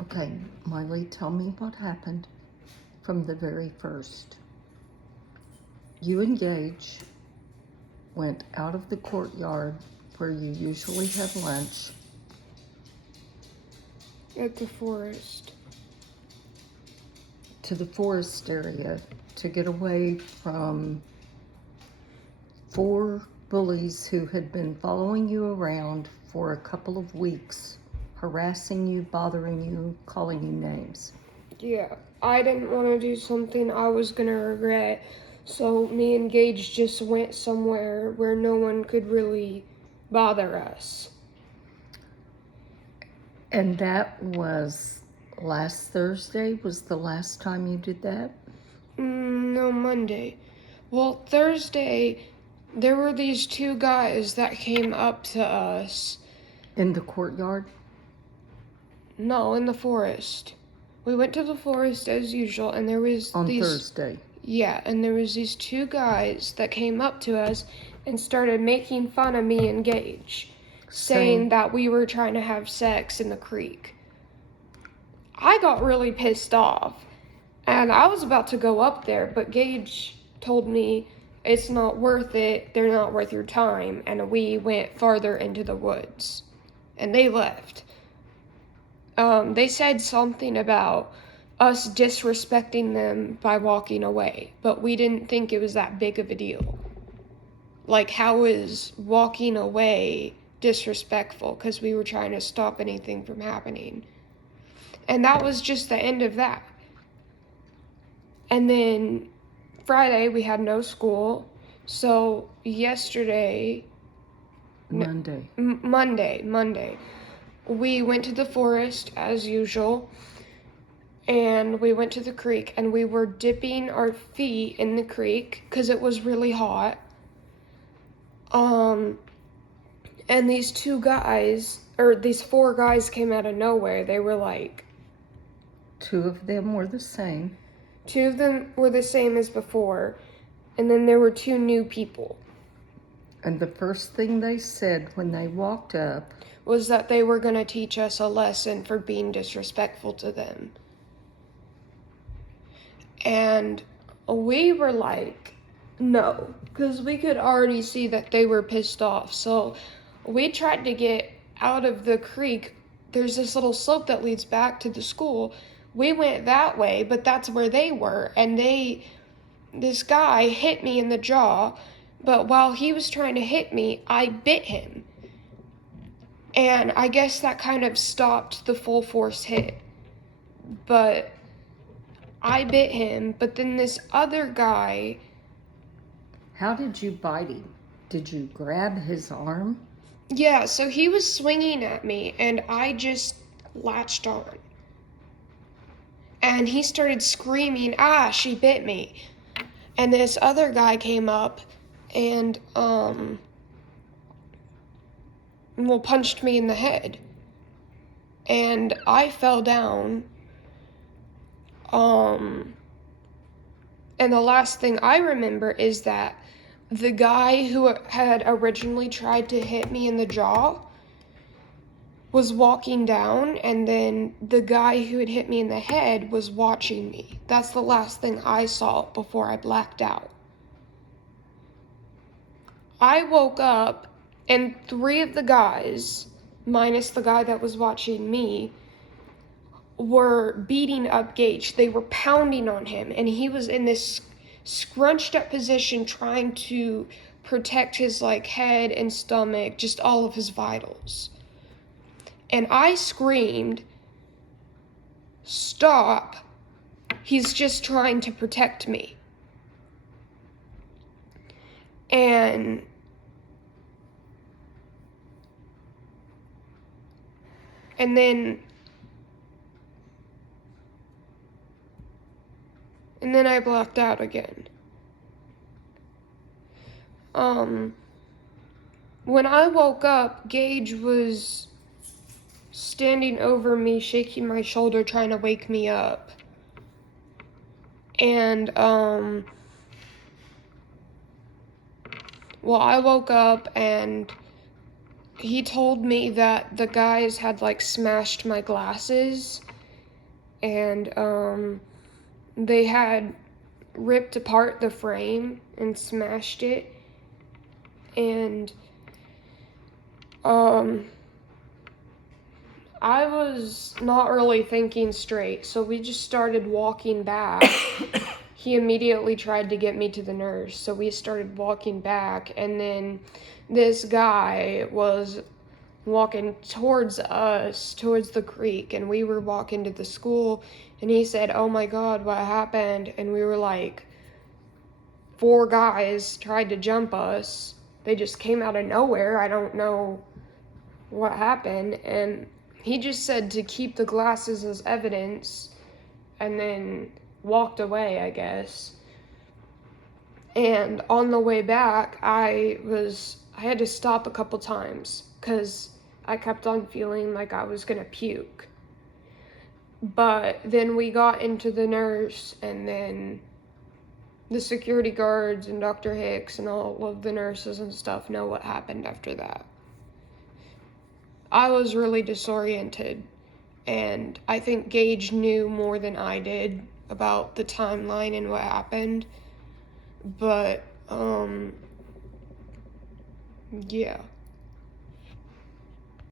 Okay, Miley, tell me what happened from the very first. You and Gage went out of the courtyard where you usually have lunch At the forest. to the forest area to get away from 4 bullies who had been following you around for a couple of weeks, harassing you, bothering you, calling you names. Yeah, I didn't want to do something I was going to regret, so me and Gage just went somewhere where no one could really bother us. And that was last Thursday, was the last time you did that? No, Monday. Well, Thursday, there were these 2 guys that came up to us. In the courtyard? No, in the forest. We went to the forest as usual, and there was On these... Thursday. Yeah, and there was these 2 guys that came up to us and started making fun of me and Gage, saying that we were trying to have sex in the creek. I got really pissed off, and I was about to go up there, but Gage told me it's not worth it, they're not worth your time, and we went farther into the woods, and they left. They said something about us disrespecting them by walking away, but we didn't think it was that big of a deal. Like, how is walking away disrespectful? Because we were trying to stop anything from happening. And that was just the end of that. And then Friday, we had no school. So yesterday... Monday. We went to the forest as usual. And we went to the creek, and we were dipping our feet in the creek because it was really hot. And these 4 guys came out of nowhere. They were like... 2 of them were the same. 2 of them were the same as before, and then there were 2 new people. And the first thing they said when they walked up was that they were going to teach us a lesson for being disrespectful to them. And we were like, no, because we could already see that they were pissed off. So we tried to get out of the creek. There's this little slope that leads back to the school. We went that way, but that's where they were. And this guy hit me in the jaw, but while he was trying to hit me, I bit him. And I guess that kind of stopped the full force hit. But I bit him, but then this other guy... How did you bite him? Did you grab his arm? Yeah, so he was swinging at me, and I just latched on. And he started screaming, she bit me. And this other guy came up and, punched me in the head. And I fell down. And the last thing I remember is that the guy who had originally tried to hit me in the jaw was walking down, and then the guy who had hit me in the head was watching me. That's the last thing I saw before I blacked out. I woke up, and 3 of the guys, minus the guy that was watching me, were beating up Gage. They were pounding on him, and he was in this scrunched up position trying to protect his head and stomach, just all of his vitals. And I screamed, "Stop, he's just trying to protect me." And then I blacked out again. When I woke up, Gage was standing over me, shaking my shoulder, trying to wake me up. And, I woke up, and he told me that the guys had like smashed my glasses, and they had ripped apart the frame and smashed it, and I was not really thinking straight, so we just started walking back. He immediately tried to get me to the nurse, so we started walking back, and then this guy was walking towards us, towards the creek, and we were walking to the school, and he said, "Oh my God, what happened?" And we were like, 4 guys tried to jump us. They just came out of nowhere. I don't know what happened, and he just said to keep the glasses as evidence, and then walked away, I guess. And on the way back, I had to stop a couple times because I kept on feeling like I was gonna puke. But then we got into the nurse, and then the security guards and Dr. Hicks and all of the nurses and stuff know what happened after that. I was really disoriented, and I think Gage knew more than I did about the timeline and what happened. But, yeah.